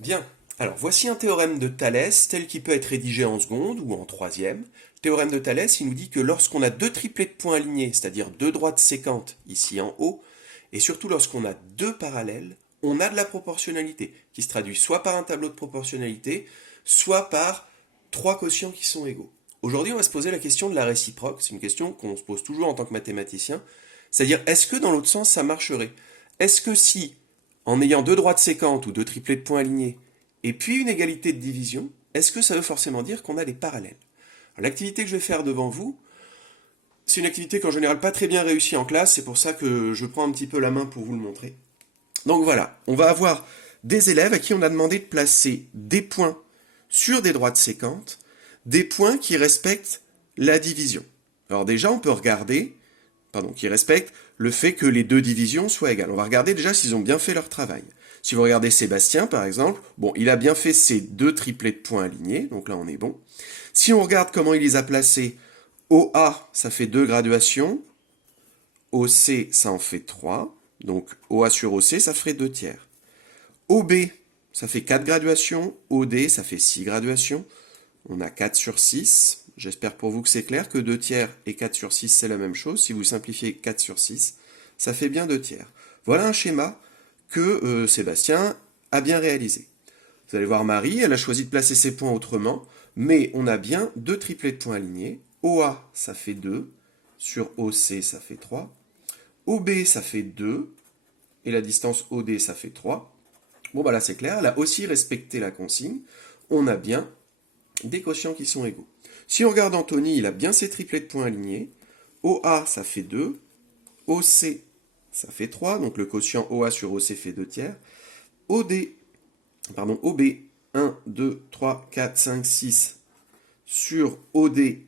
Bien. Alors, voici un théorème de Thalès tel qu'il peut être rédigé en seconde ou en troisième. Le théorème de Thalès, il nous dit que lorsqu'on a deux triplets de points alignés, c'est-à-dire deux droites séquentes ici en haut, et surtout lorsqu'on a deux parallèles, on a de la proportionnalité, qui se traduit soit par un tableau de proportionnalité, soit par trois quotients qui sont égaux. Aujourd'hui, on va se poser la question de la réciproque. C'est une question qu'on se pose toujours en tant que mathématicien. C'est-à-dire, est-ce que dans l'autre sens, ça marcherait? Est-ce que si, en ayant deux droites séquentes ou deux triplets de points alignés, et puis une égalité de division, est-ce que ça veut forcément dire qu'on a des parallèles? L'activité que je vais faire devant vous, c'est une activité qu'en général pas très bien réussie en classe, c'est pour ça que je prends un petit peu la main pour vous le montrer. Donc voilà, on va avoir des élèves à qui on a demandé de placer des points sur des droites séquentes, des points qui respectent la division. Alors déjà, on peut regarder, qui respectent le fait que les deux divisions soient égales. On va regarder déjà s'ils ont bien fait leur travail. Si vous regardez Sébastien, par exemple, bon, il a bien fait ses deux triplets de points alignés, donc là on est bon. Si on regarde comment il les a placés, OA, ça fait deux graduations, OC, ça en fait 3, donc OA sur OC, ça ferait 2 tiers. OB, ça fait 4 graduations, OD, ça fait 6 graduations, on a 4 sur 6. J'espère pour vous que c'est clair que 2 tiers et 4 sur 6, c'est la même chose. Si vous simplifiez 4 sur 6, ça fait bien 2 tiers. Voilà un schéma que Sébastien a bien réalisé. Vous allez voir Marie, elle a choisi de placer ses points autrement, mais on a bien deux triplets de points alignés. OA, ça fait 2, sur OC, ça fait 3. OB, ça fait 2, et la distance OD, ça fait 3. Bon, bah là, c'est clair, elle a aussi respecté la consigne. On a bien des quotients qui sont égaux. Si on regarde Anthony, il a bien ses triplets de points alignés. OA, ça fait 2. OC, ça fait 3. Donc le quotient OA sur OC fait 2 tiers. OB, 1, 2, 3, 4, 5, 6 sur OD,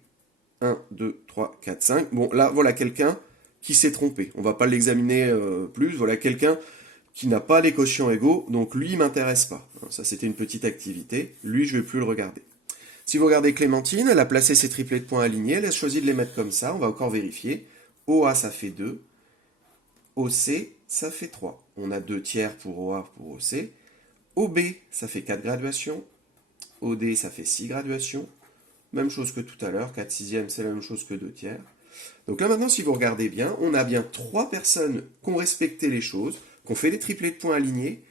1, 2, 3, 4, 5. Bon, là, voilà quelqu'un qui s'est trompé. On va pas l'examiner plus. Voilà quelqu'un qui n'a pas les quotients égaux, donc lui, il m'intéresse pas. Ça, c'était une petite activité. Lui, je vais plus le regarder. Si vous regardez Clémentine, elle a placé ses triplets de points alignés, elle a choisi de les mettre comme ça, on va encore vérifier. OA, ça fait 2. OC, ça fait 3. On a 2 tiers pour OA, pour OC. OB, ça fait 4 graduations. OD, ça fait 6 graduations. Même chose que tout à l'heure, 4 sixièmes, c'est la même chose que 2 tiers. Donc là maintenant, si vous regardez bien, on a bien 3 personnes qui ont respecté les choses, qui ont fait des triplets de points alignés,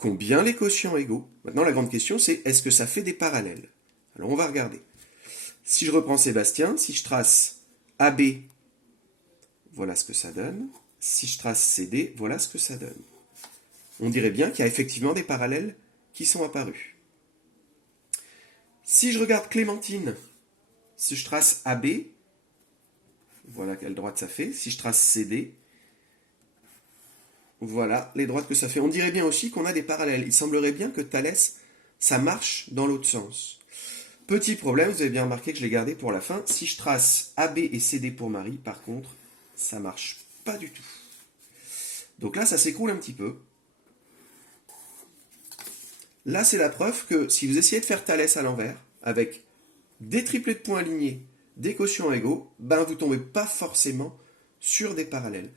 qui ont bien les quotients égaux. Maintenant, la grande question, c'est est-ce que ça fait des parallèles? Alors on va regarder. Si je reprends Sébastien, si je trace AB, voilà ce que ça donne. Si je trace CD, voilà ce que ça donne. On dirait bien qu'il y a effectivement des parallèles qui sont apparus. Si je regarde Clémentine, si je trace AB, voilà quelle droite ça fait. Si je trace CD, voilà les droites que ça fait. On dirait bien aussi qu'on a des parallèles. Il semblerait bien que Thalès, ça marche dans l'autre sens. Petit problème, vous avez bien remarqué que je l'ai gardé pour la fin. Si je trace AB et CD pour Marie, par contre, ça marche pas du tout. Donc là, ça s'écroule un petit peu. Là, c'est la preuve que si vous essayez de faire Thalès à l'envers, avec des triplets de points alignés, des quotients égaux, ben vous tombez pas forcément sur des parallèles.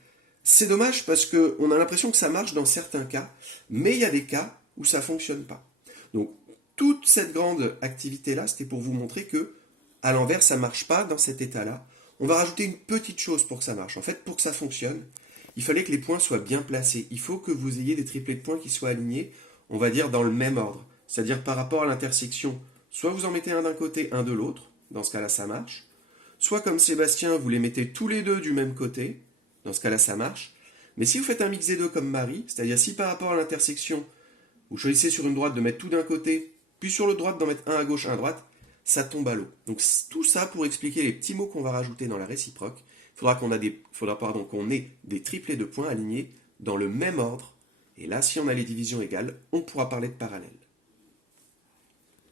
C'est dommage parce qu'on a l'impression que ça marche dans certains cas, mais il y a des cas où ça fonctionne pas. Donc, toute cette grande activité-là, c'était pour vous montrer que, à l'envers, ça marche pas dans cet état-là. On va rajouter une petite chose pour que ça marche. En fait, pour que ça fonctionne, il fallait que les points soient bien placés. Il faut que vous ayez des triplets de points qui soient alignés, on va dire, dans le même ordre. C'est-à-dire par rapport à l'intersection. Soit vous en mettez un d'un côté, un de l'autre. Dans ce cas-là, ça marche. Soit comme Sébastien, vous les mettez tous les deux du même côté. Dans ce cas-là, ça marche. Mais si vous faites un mix des deux comme Marie, c'est-à-dire si par rapport à l'intersection, vous choisissez sur une droite de mettre tout d'un côté, puis sur l'autre droite d'en mettre un à gauche, un à droite, ça tombe à l'eau. Donc tout ça pour expliquer les petits mots qu'on va rajouter dans la réciproque. Il faudra qu'on ait des triplets de points alignés dans le même ordre. Et là, si on a les divisions égales, on pourra parler de parallèles.